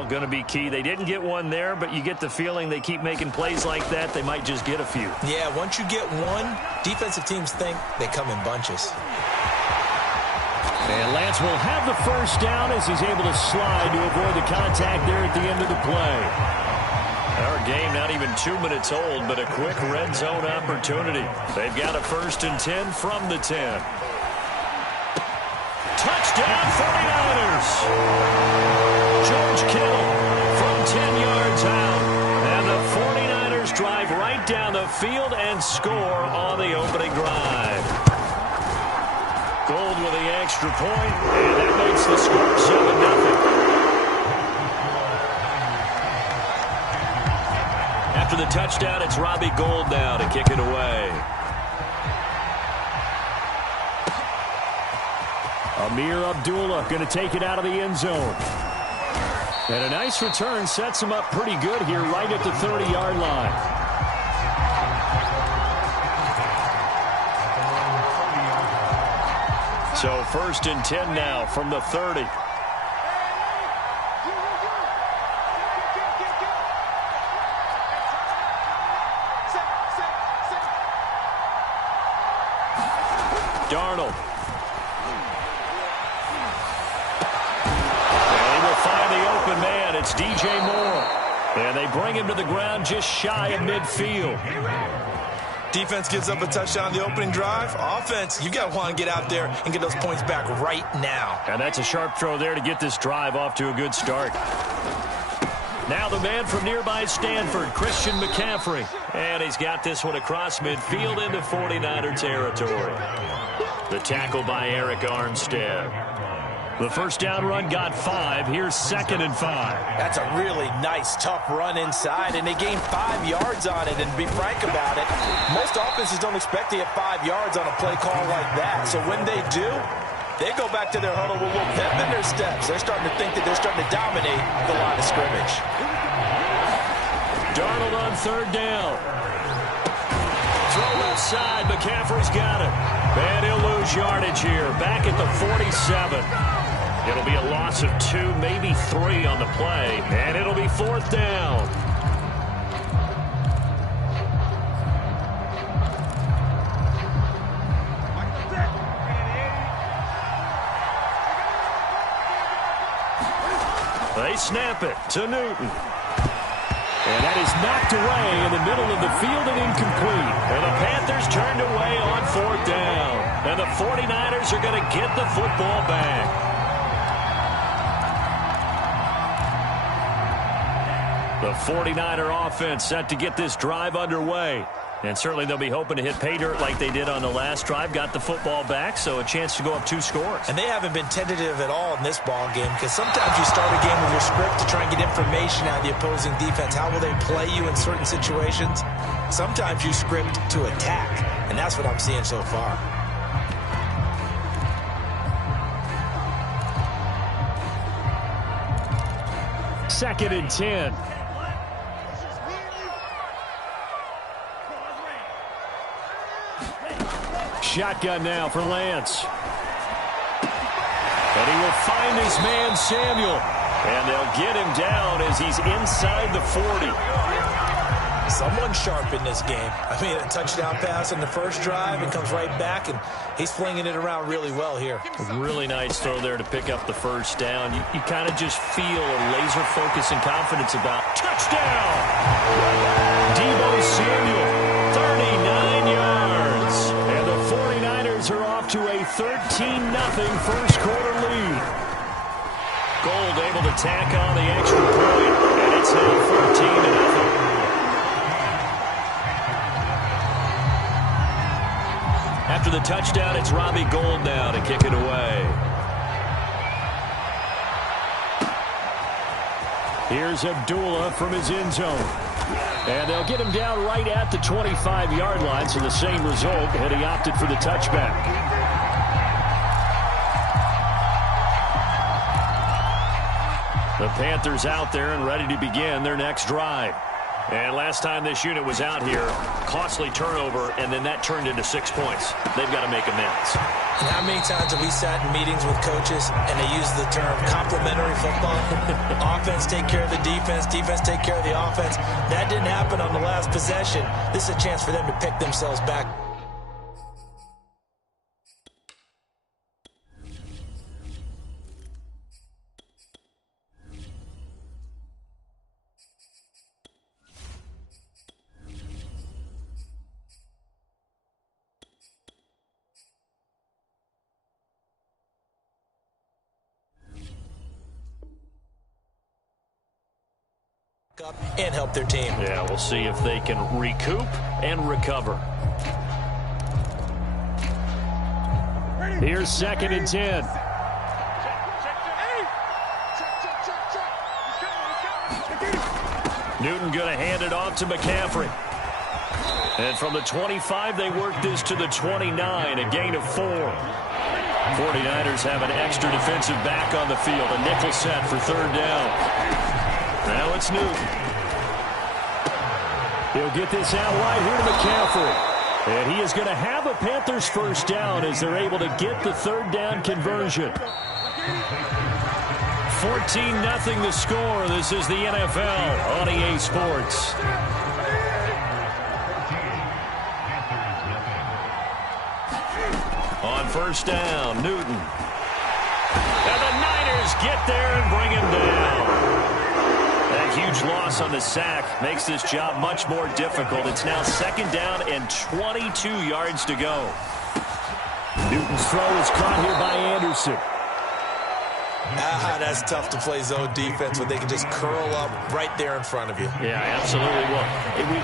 battle going to be key. They didn't get one there, but you get the feeling they keep making plays like that, they might just get a few. Yeah, once you get one, defensive teams think they come in bunches. And Lance will have the first down as he's able to slide to avoid the contact there at the end of the play. Our game not even 2 minutes old, but a quick red zone opportunity. They've got a 1st and 10 from the 10. Touchdown 49ers! George Kittle from 10 yards out. And the 49ers drive right down the field and score on the opening drive. Gold with the extra point, and that makes the score 7-0. After the touchdown, it's Robbie Gould now to kick it away. Amir Abdullah going to take it out of the end zone. And a nice return sets him up pretty good here right at the 30-yard line. So 1st and 10 now from the 30. Darnold. And he will find the open man. It's DJ Moore. And they bring him to the ground just shy of midfield. Defense gives up a touchdown on the opening drive. Offense, you got to want to get out there and get those points back right now. And that's a sharp throw there to get this drive off to a good start. Now the man from nearby Stanford, Christian McCaffrey. And he's got this one across midfield into 49er territory. The tackle by Eric Armstead. The first down run got 5. Here's 2nd and 5. That's a really nice, tough run inside, and they gained 5 yards on it. And to be frank about it, most offenses don't expect to get 5 yards on a play call like that. So when they do, they go back to their huddle with a little pep in their steps. They're starting to think that they're starting to dominate the line of scrimmage. Darnold on 3rd down. Throw left side. McCaffrey's got it. And he'll lose yardage here. Back at the 47. It'll be a loss of 2, maybe 3 on the play. And it'll be 4th down. They snap it to Newton. And that is knocked away in the middle of the field and incomplete. And the Panthers turned away on 4th down. And the 49ers are going to get the football back. The 49er offense set to get this drive underway. And certainly they'll be hoping to hit pay dirt like they did on the last drive. Got the football back, so a chance to go up 2 scores. And they haven't been tentative at all in this ball game, because sometimes you start a game with your script to try and get information out of the opposing defense. How will they play you in certain situations? Sometimes you script to attack, and that's what I'm seeing so far. Second and 10. Shotgun now for Lance. And he will find his man Samuel. And they'll get him down as he's inside the 40. Someone sharp in this game. I mean, a touchdown pass on the first drive and comes right back, and he's flinging it around really well here. A really nice throw there to pick up the first down. You kind of just feel a laser focus and confidence about touchdown. Deebo Samuel, 39 yards. And the 49ers are off to a 13-0 first quarter lead. Gould able to tack on the extra point, and it's now 14-0. After the touchdown, it's Robbie Gould now to kick it away. Here's Abdullah from his end zone. And they'll get him down right at the 25-yard line, so the same result, and he opted for the touchback. The Panthers out there and ready to begin their next drive. And last time this unit was out here, costly turnover, and then that turned into 6 points. They've got to make amends. And how many times have we sat in meetings with coaches and they use the term complementary football? Offense take care of the defense, defense take care of the offense. That didn't happen on the last possession. This is a chance for them to pick themselves back. Up and help their team. Yeah, we'll see if they can recoup and recover. Here's 2nd and 10. Newton going to hand it off to McCaffrey. And from the 25, they work this to the 29, a gain of 4. 49ers have an extra defensive back on the field, a nickel set for 3rd down. Now it's Newton. He'll get this out wide here to McCaffrey. And he is going to have a Panthers 1st down as they're able to get the 3rd down conversion. 14-0 the score. This is the NFL on EA Sports. On 1st down, Newton. And the Niners get there and bring him down. That huge loss on the sack makes this job much more difficult. It's now 2nd down and 22 yards to go. Newton's throw is caught here by Anderson. That's tough to play zone defense when they can just curl up right there in front of you. Yeah, absolutely. Well,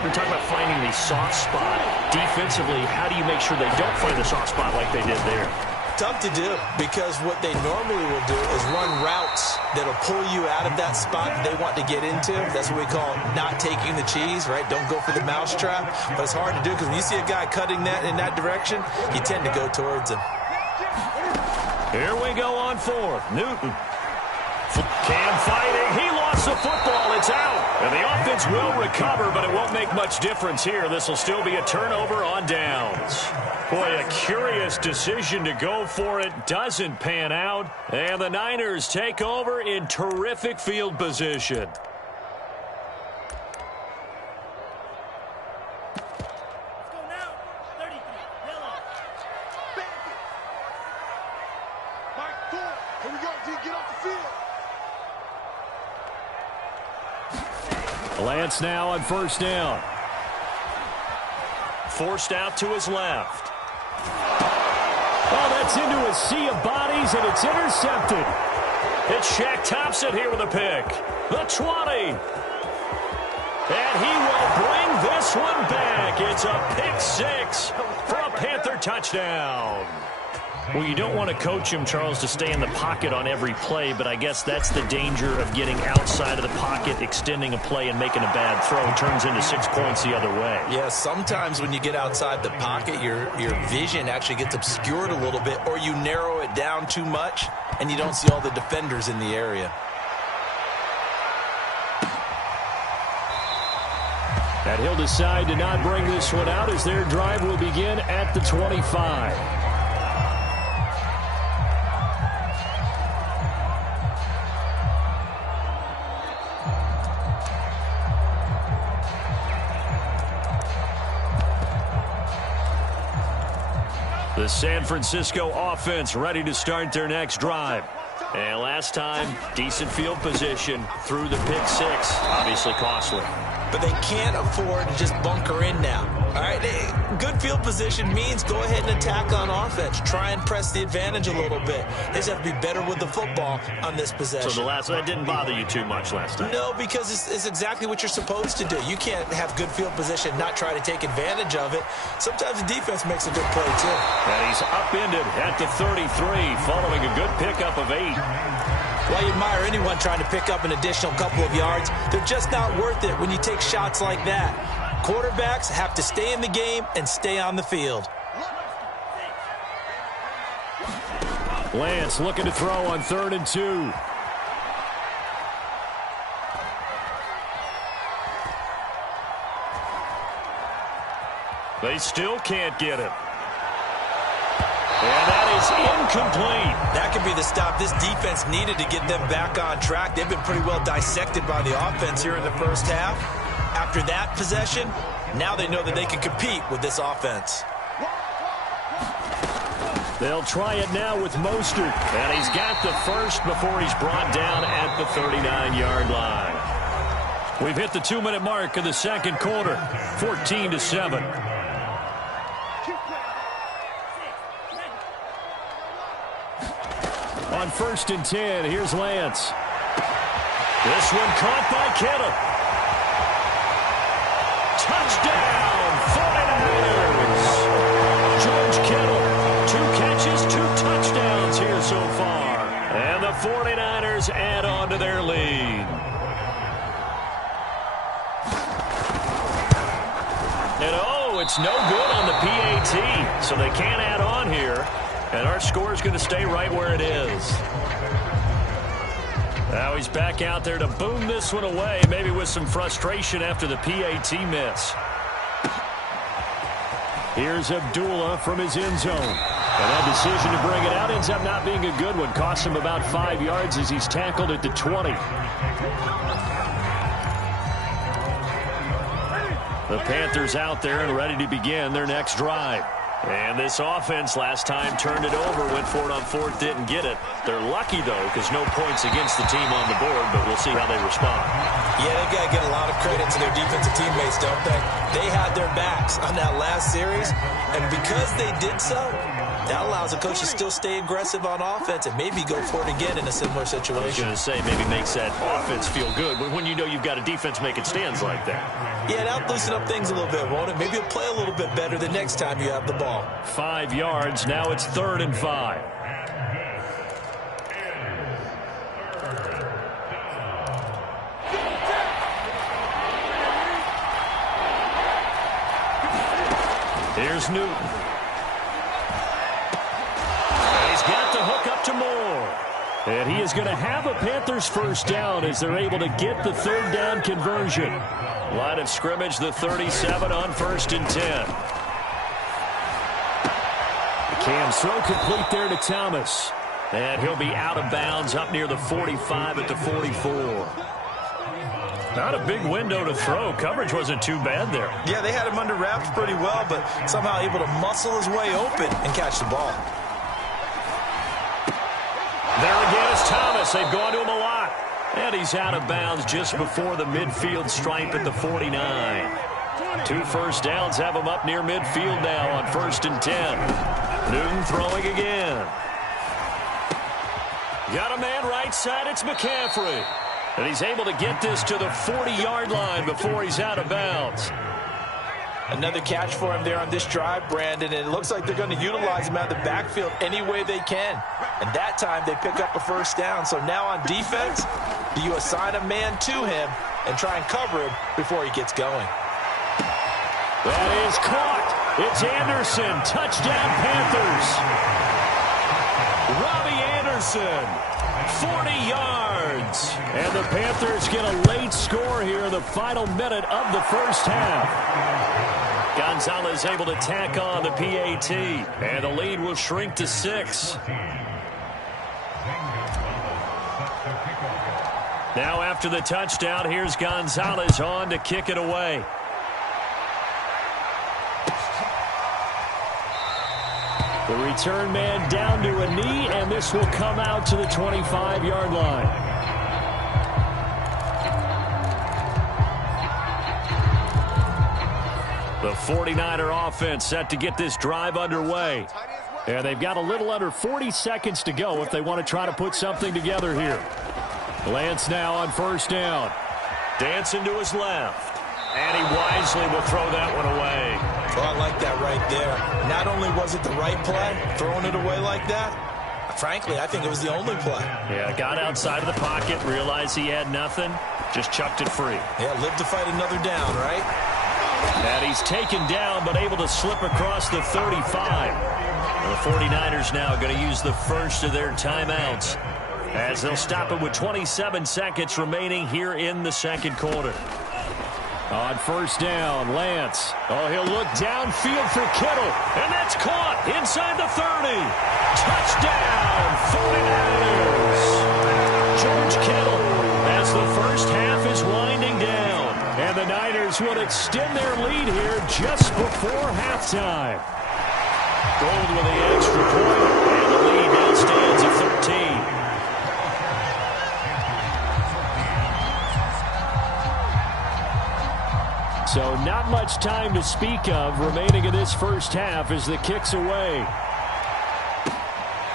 we're talking about finding the soft spot. Defensively, how do you make sure they don't find the soft spot like they did there? Tough to do because what they normally will do is run routes that'll pull you out of that spot that they want to get into. That's what we call not taking the cheese, right? Don't go for the mousetrap. But it's hard to do because when you see a guy cutting that in that direction, you tend to go towards him. Here we go on 4th. Newton. Cam fighting. He lost the football. It's out. And the offense will recover, but it won't make much difference here. This will still be a turnover on downs. Boy, a curious decision to go for it. Doesn't pan out. And the Niners take over in terrific field position. Lance now on 1st down. Forced out to his left. Oh, that's into a sea of bodies, and it's intercepted. It's Shaq Thompson here with a pick. The 20. And he will bring this one back. It's a pick 6 for a Panther touchdown. Well, you don't want to coach him, Charles, to stay in the pocket on every play, but I guess that's the danger of getting outside of the pocket, extending a play, and making a bad throw. It turns into 6 points the other way. Yeah, sometimes when you get outside the pocket, your vision actually gets obscured a little bit, or you narrow it down too much, and you don't see all the defenders in the area. And he'll decide to not bring this one out as their drive will begin at the 25. The San Francisco offense ready to start their next drive. And last time, decent field position through the pick 6. Obviously costly. But they can't afford to just bunker in now. All right, good field position means go ahead and attack on offense. Try and press the advantage a little bit. They just have to be better with the football on this possession. So that didn't bother you too much last time? No, because it's exactly what you're supposed to do. You can't have good field position, not try to take advantage of it. Sometimes the defense makes a good play, too. And he's upended at the 33 following a good pickup of 8. Well, you admire anyone trying to pick up an additional couple of yards. They're just not worth it when you take shots like that. Quarterbacks have to stay in the game and stay on the field. Lance looking to throw on 3rd and 2. They still can't get him. And that is incomplete. That could be the stop this defense needed to get them back on track. They've been pretty well dissected by the offense here in the first half. After that possession, now they know that they can compete with this offense. They'll try it now with Mostert. And he's got the first before he's brought down at the 39-yard line. We've hit the 2-minute mark of the second quarter, 14-7. On 1st and 10, here's Lance. This one caught by Kittle. Touchdown, 49ers. George Kittle, 2 catches, 2 touchdowns here so far. And the 49ers add on to their lead. And oh, it's no good on the PAT, so they can't add on here. And our score is going to stay right where it is. Now he's back out there to boom this one away, maybe with some frustration after the PAT miss. Here's Abdullah from his end zone. And that decision to bring it out ends up not being a good one. Costs him about 5 yards as he's tackled at the 20. The Panthers out there and ready to begin their next drive. And this offense last time turned it over, went for it on 4th, didn't get it. They're lucky, though, because no points against the team on the board, but we'll see how they respond. Yeah, they've got to get a lot of credit to their defensive teammates, don't they? They had their backs on that last series, and because they did so, that allows the coach to still stay aggressive on offense and maybe go for it again in a similar situation. I was going to say, maybe makes that offense feel good, but when you know you've got a defense making stands like that. Yeah, that'll loosen up things a little bit, won't it? Maybe you'll play a little bit better the next time you have the ball. 5 yards. Now it's 3rd and 5. Here's Newton. And he's got the hook up to Moore. And he is going to have a Panthers first down as they're able to get the 3rd down conversion. Line of scrimmage, the 37 on 1st and 10. Cam's throw complete there to Thomas. And he'll be out of bounds up near the 45 at the 44. Not a big window to throw. Coverage wasn't too bad there. Yeah, they had him under wraps pretty well, but somehow able to muscle his way open and catch the ball. There again is Thomas. They've gone to him a lot. And he's out of bounds just before the midfield stripe at the 49. 2 first downs have him up near midfield now on 1st and 10. Newton throwing again. Got a man right side. It's McCaffrey. And he's able to get this to the 40-yard line before he's out of bounds. Another catch for him there on this drive, Brandon, and it looks like they're going to utilize him out of the backfield any way they can. And that time they pick up a first down. So now on defense, do you assign a man to him and try and cover him before he gets going? That is caught. It's Anderson. Touchdown, Panthers. Robbie Anderson, 40 yards. And the Panthers get a late score here in the final minute of the first half. Gonzalez able to tack on the PAT, and the lead will shrink to 6. Now after the touchdown, here's Gonzalez on to kick it away. The return man down to a knee, and this will come out to the 25-yard line. The 49er offense set to get this drive underway. And they've got a little under 40 seconds to go if they want to try to put something together here. Lance now on first down. Dancing to his left. And he wisely will throw that one away. Oh, I like that right there. Not only was it the right play, throwing it away like that, frankly, I think it was the only play. Yeah, got outside of the pocket, realized he had nothing, just chucked it free. Yeah, live to fight another down, right? And he's taken down, but able to slip across the 35. And the 49ers now going to use the first of their timeouts as they'll stop it with 27 seconds remaining here in the second quarter. On first down, Lance. Oh, he'll look downfield for Kittle. And that's caught inside the 30. Touchdown, 49ers. George Kittle as the first half is winding down. And the Niners will extend their lead here just before halftime. Gold with the extra point. And the lead now stands at 13. So not much time to speak of remaining in this first half as the kick's away.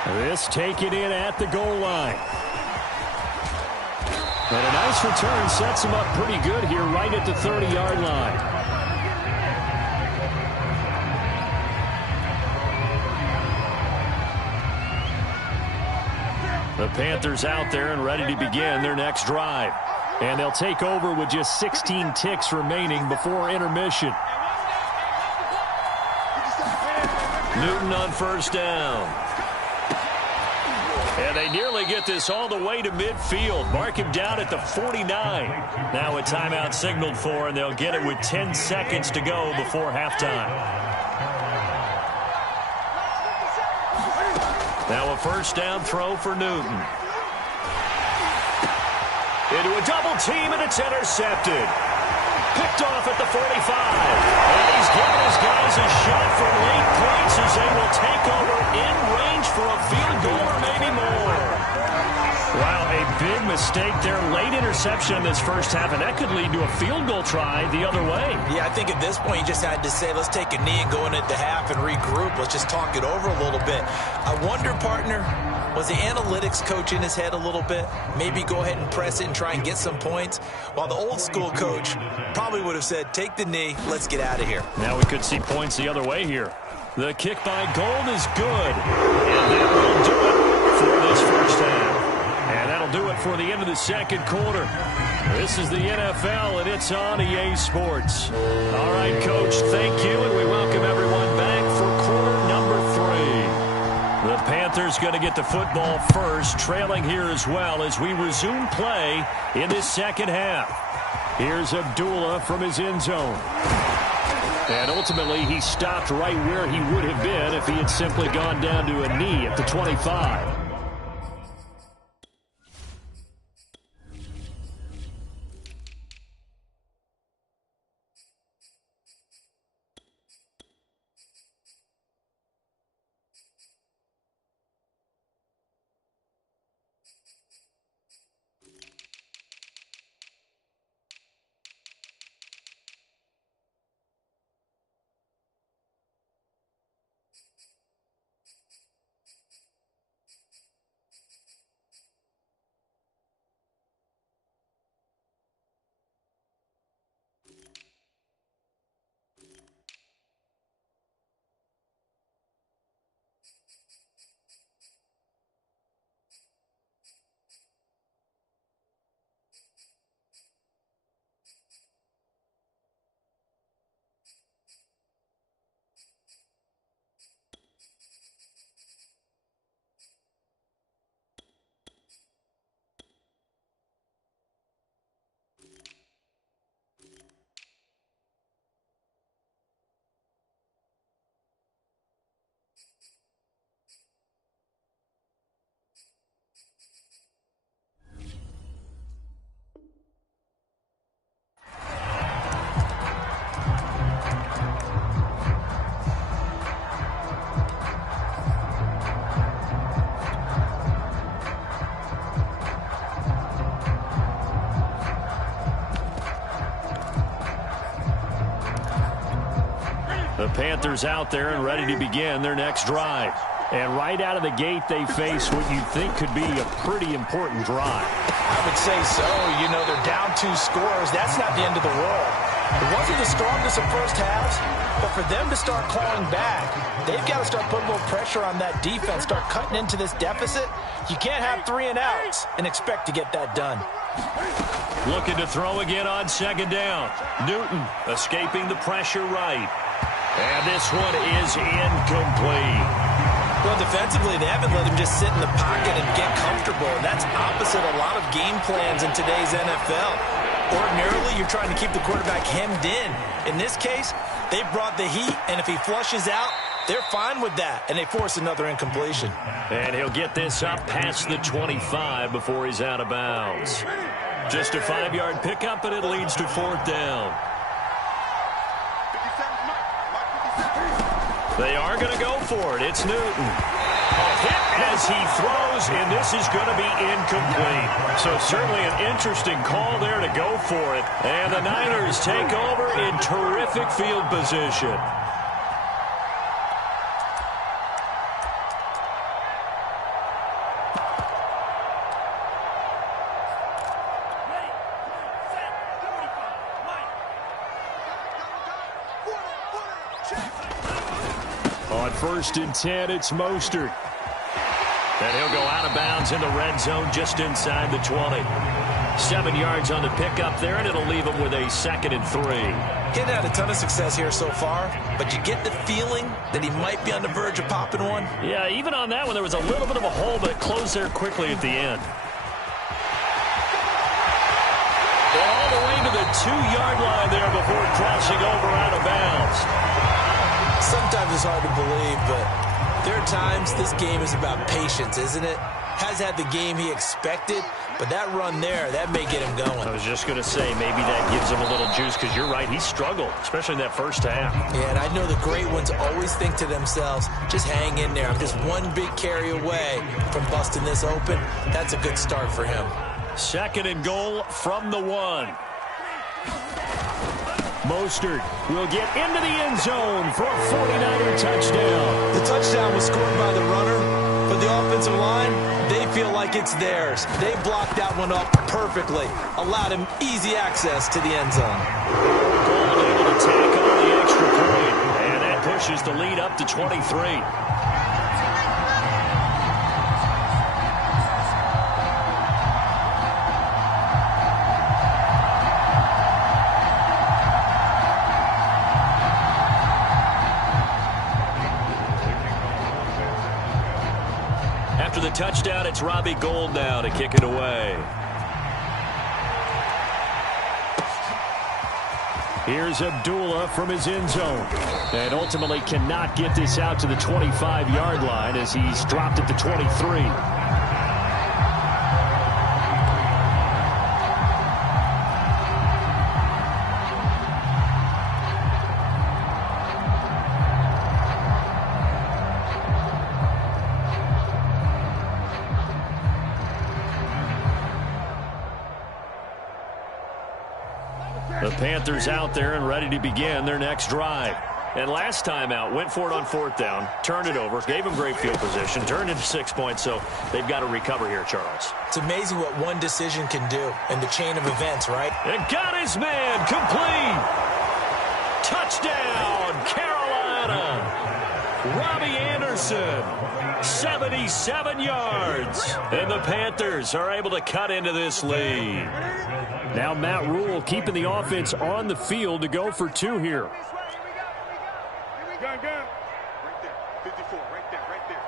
This taken in at the goal line. And a nice return sets him up pretty good here right at the 30-yard line. The Panthers out there and ready to begin their next drive. And they'll take over with just 16 ticks remaining before intermission. Newton on first down. And they nearly get this all the way to midfield. Mark him down at the 49. Now a timeout signaled for, and they'll get it with 10 seconds to go before halftime. Now a first down throw for Newton. Into a double team, and it's intercepted. Picked off at the 45. And he's giving his guys a shot for late points as they will take over in range for a field goal or maybe more. Wow, a big mistake there. Late interception in this first half, and that could lead to a field goal try the other way. Yeah, I think at this point you just had to say, let's take a knee and go into the half and regroup. Let's just talk it over a little bit. I wonder, partner, was the analytics coach in his head a little bit? Maybe go ahead and press it and try and get some points? While the old school coach probably would have said, take the knee, let's get out of here. Now we could see points the other way here. The kick by Gold is good. And that will do it for this first half. And that'll do it for the end of the second quarter. This is the NFL, and it's on EA Sports. All right, Coach, thank you, and we welcome everyone back for quarter number 3. The Panthers going to get the football first, trailing here as well as we resume play in this second half. Here's Abdullah from his end zone. And ultimately, he stopped right where he would have been if he had simply gone down to a knee at the 25. The Panthers out there and ready to begin their next drive. And right out of the gate, they face what you think could be a pretty important drive. I would say so. You know, they're down 2 scores. That's not the end of the world. It wasn't the strongest of first halves, but for them to start clawing back, they've got to start putting a little pressure on that defense, start cutting into this deficit. You can't have 3 and outs and expect to get that done. Looking to throw again on second down. Newton escaping the pressure right. And this one is incomplete. Well, defensively, they haven't let him just sit in the pocket and get comfortable. And that's opposite a lot of game plans in today's NFL. Ordinarily, you're trying to keep the quarterback hemmed in. In this case, they brought the heat, and if he flushes out, they're fine with that, and they force another incompletion. And he'll get this up past the 25 before he's out of bounds. Just a 5-yard pickup, and it leads to 4th down. They are going to go for it. It's Newton. A hit as he throws, and this is going to be incomplete. So certainly an interesting call there to go for it. And the Niners take over in terrific field position. On 1st and 10, it's Mostert. And he'll go out of bounds in the red zone just inside the 20. 7 yards on the pickup there, and it'll leave him with a 2nd and 3. Getting had a ton of success here so far, but you get the feeling that he might be on the verge of popping one. Yeah, even on that one, there was a little bit of a hole, but it closed there quickly at the end. And all the way to the 2-yard line there before crossing over out of bounds. Sometimes it's hard to believe, but there are times this game is about patience, isn't it? Has had the game he expected, but that run there, that may get him going. I was just going to say, maybe that gives him a little juice, because you're right, he struggled, especially in that first half. Yeah, and I know the great ones always think to themselves, just hang in there. I'm just one big carry away from busting this open. That's a good start for him. 2nd and goal from the 1. Mostert will get into the end zone for a 49er touchdown. The touchdown was scored by the runner. For the offensive line, they feel like it's theirs. They blocked that one up perfectly. Allowed him easy access to the end zone. Gold able to tack on the extra point. And that pushes the lead up to 23. After the touchdown, it's Robbie Gould now to kick it away. Here's Abdullah from his end zone. And ultimately cannot get this out to the 25-yard line as he's dropped at the 23. The Panthers out there and ready to begin their next drive. And last time out, went for it on 4th down, turned it over, gave them great field position, turned into 6 points, so they've got to recover here, Charles. It's amazing what one decision can do in the chain of events, right? And got his man complete. Touchdown, Carolina. Robbie Anderson, 77 yards. And the Panthers are able to cut into this lead. Now Matt Rule keeping the offense on the field to go for 2 here. Gun. Right there. 54, right there.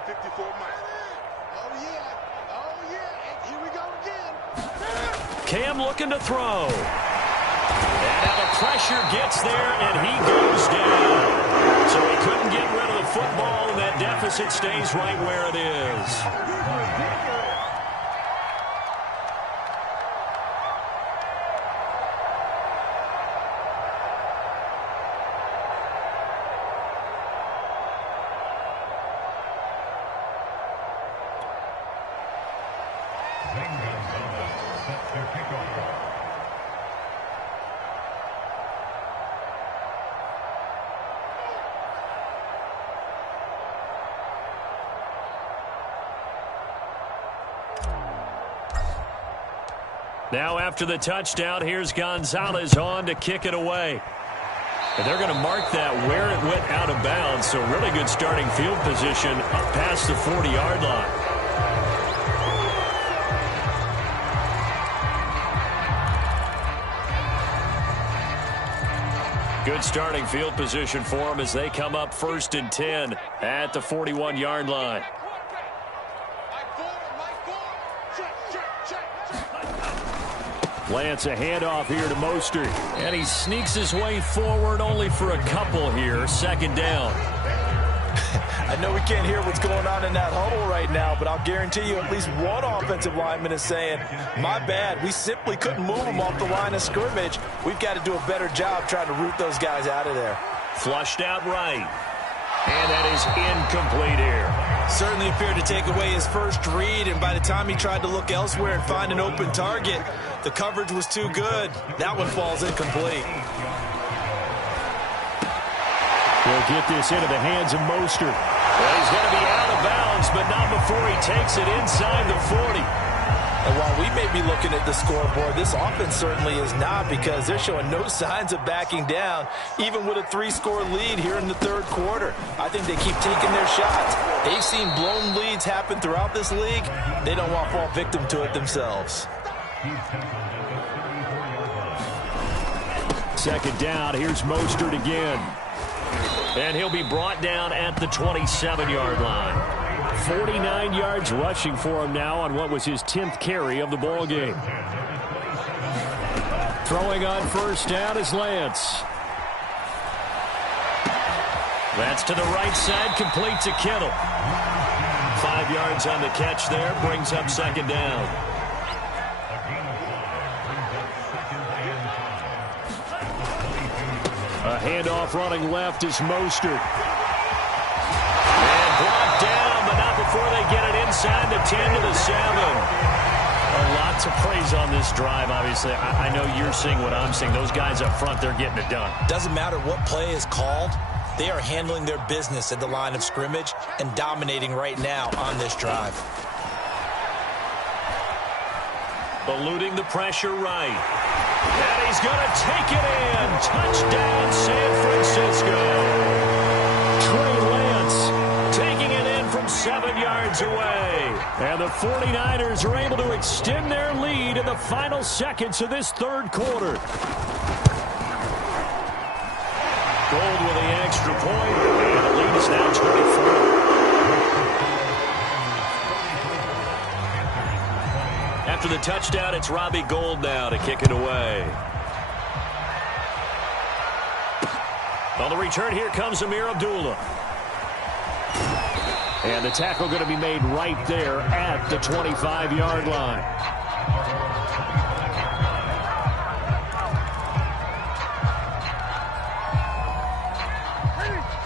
54 miles. Oh, yeah. Here we go again. Cam looking to throw. And now the pressure gets there, and he goes down. So he couldn't get rid of the football, and that deficit stays right where it is. Now after the touchdown, here's Gonzalez on to kick it away. And they're going to mark that where it went out of bounds, so really good starting field position up past the 40-yard line. Good starting field position for them as they come up 1st and 10 at the 41-yard line. Lance a handoff here to Mostert. And he sneaks his way forward only for a couple here. Second down. I know we can't hear what's going on in that huddle right now, but I'll guarantee you at least one offensive lineman is saying, my bad, we simply couldn't move them off the line of scrimmage. We've got to do a better job trying to root those guys out of there. Flushed out right. And that is incomplete here. Certainly appeared to take away his first read, and by the time he tried to look elsewhere and find an open target, the coverage was too good. That one falls incomplete. He'll get this into the hands of Mostert. Well, he's going to be out of bounds, but not before he takes it inside the 40. And while we may be looking at the scoreboard, this offense certainly is not, because they're showing no signs of backing down, even with a 3-score lead here in the third quarter. I think they keep taking their shots. They've seen blown leads happen throughout this league. They don't want to fall victim to it themselves. Second down, here's Mostert again. And he'll be brought down at the 27-yard line. 49 yards rushing for him now on what was his 10th carry of the ball game. Throwing on first down is Lance. That's to the right side, complete to Kittle. 5 yards on the catch there, brings up second down. A handoff running left is Mostert. And brought down, but not before they get it inside the 10 to the 7. Lots of praise on this drive, obviously. I know you're seeing what I'm seeing. Those guys up front, they're getting it done. Doesn't matter what play is called. They are handling their business at the line of scrimmage and dominating right now on this drive. Eluding the pressure right. And he's going to take it in. Touchdown, San Francisco. Trey Lance taking it in from 7 yards away. And the 49ers are able to extend their lead in the final seconds of this third quarter. Gold with the extra point, and the lead is now 24. After the touchdown, it's Robbie Gould now to kick it away. On the return, here comes Amir Abdullah. And the tackle going to be made right there at the 25-yard line.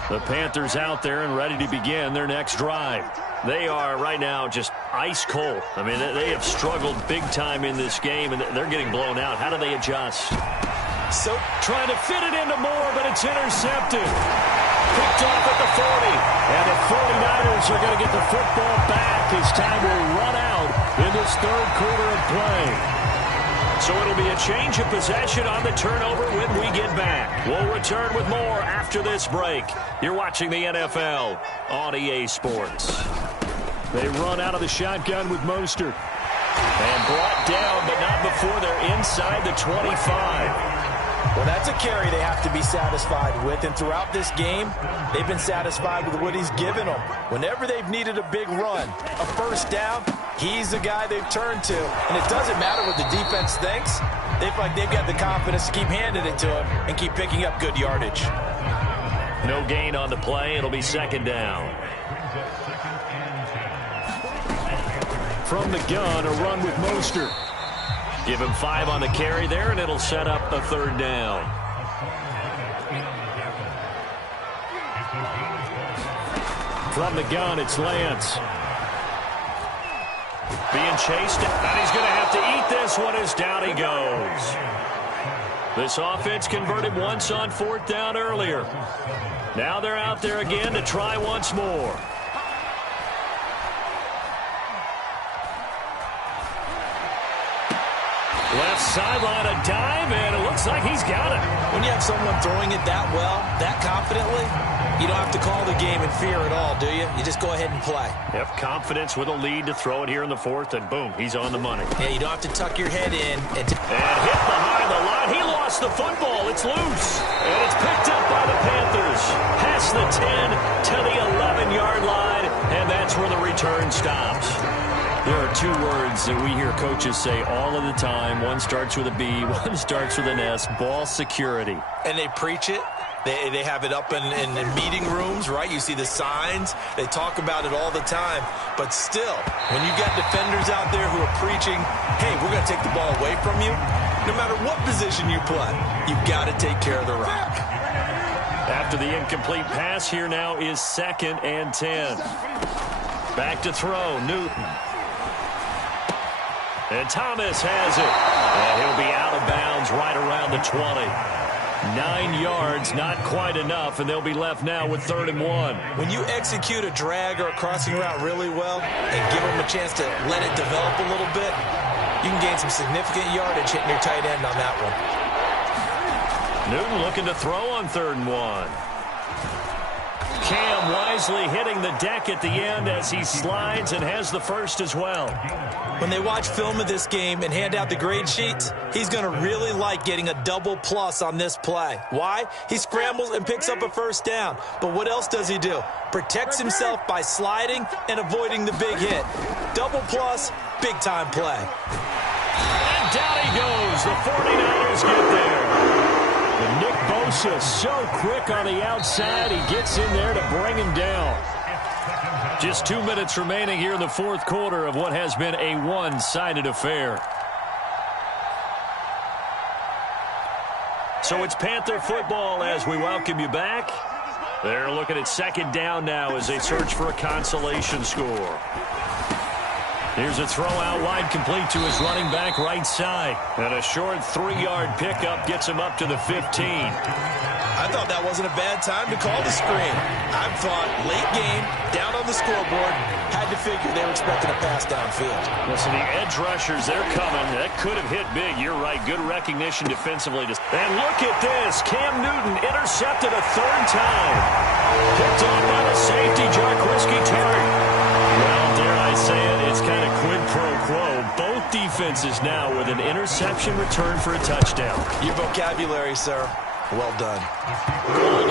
The Panthers out there and ready to begin their next drive. They are right now just ice cold. I mean, they have struggled big time in this game, and they're getting blown out. How do they adjust? So trying to fit it into Moore, but it's intercepted. Picked off at the 40. And the 49ers are going to get the football back as time will run out in this third quarter of play. So it'll be a change of possession on the turnover when we get back. We'll return with more after this break. You're watching the NFL on EA Sports. They run out of the shotgun with Mostert. And brought down, but not before they're inside the 25. Well, that's a carry they have to be satisfied with, and throughout this game, they've been satisfied with what he's given them. Whenever they've needed a big run, a first down, he's the guy they've turned to. And it doesn't matter what the defense thinks. They feel like they've got the confidence to keep handing it to him and keep picking up good yardage. No gain on the play. It'll be second down. From the gun, a run with Mostert. Give him 5 on the carry there, and it'll set up a third down. From the gun, it's Lance. Being chased, and he's going to have to eat this one as down he goes. This offense converted once on fourth down earlier. Now they're out there again to try once more. Left sideline, a dive, and it looks like he's got it. When you have someone throwing it that well, that confidently, you don't have to call the game in fear at all, do you? You just go ahead and play. Have confidence with a lead to throw it here in the fourth, and boom, he's on the money. Yeah, you don't have to tuck your head in. And hit behind the line. He lost the football. It's loose. And it's picked up by the Panthers. Past the 10 to the 11-yard line, and that's where the return stops. There are two words that we hear coaches say all of the time. One starts with a B, one starts with an S, ball security. And they preach it. They have it up in meeting rooms, right? You see the signs. They talk about it all the time. But still, when you got defenders out there who are preaching, hey, we're going to take the ball away from you, no matter what position you play, you've got to take care of the rock. After the incomplete pass, here now is 2nd and 10. Back to throw, Newton. And Thomas has it. And he'll be out of bounds right around the 20. 9 yards, not quite enough, and they'll be left now with 3rd and 1. When you execute a drag or a crossing route really well and give them a chance to let it develop a little bit, you can gain some significant yardage hitting your tight end on that one. Newton looking to throw on 3rd and 1. Cam wisely hitting the deck at the end as he slides and has the first as well. When they watch film of this game and hand out the grade sheets, he's going to really like getting a double plus on this play. Why? He scrambles and picks up a first down. But what else does he do? Protects himself by sliding and avoiding the big hit. Double plus, big-time play. And down he goes. The 49ers get there. And Nick Bosa so quick on the outside. He gets in there to bring him down. Just 2 minutes remaining here in the fourth quarter of what has been a one-sided affair. So it's Panther football as we welcome you back. They're looking at 2nd down now as they search for a consolation score. Here's a throw out wide, complete to his running back right side. And a short 3-yard pickup gets him up to the 15. I thought that wasn't a bad time to call the screen. I thought late game, down on the scoreboard, had to figure they were expecting a pass downfield. Listen, the edge rushers, they're coming. That could have hit big. You're right. Good recognition defensively. And look at this. Cam Newton intercepted a 3rd time. Picked off by the safety, Jarquiski Tartt. Well, dare I say it, it's kind of quid pro quo. Both defenses now with an interception return for a touchdown. Your vocabulary, sir. Well done. Goal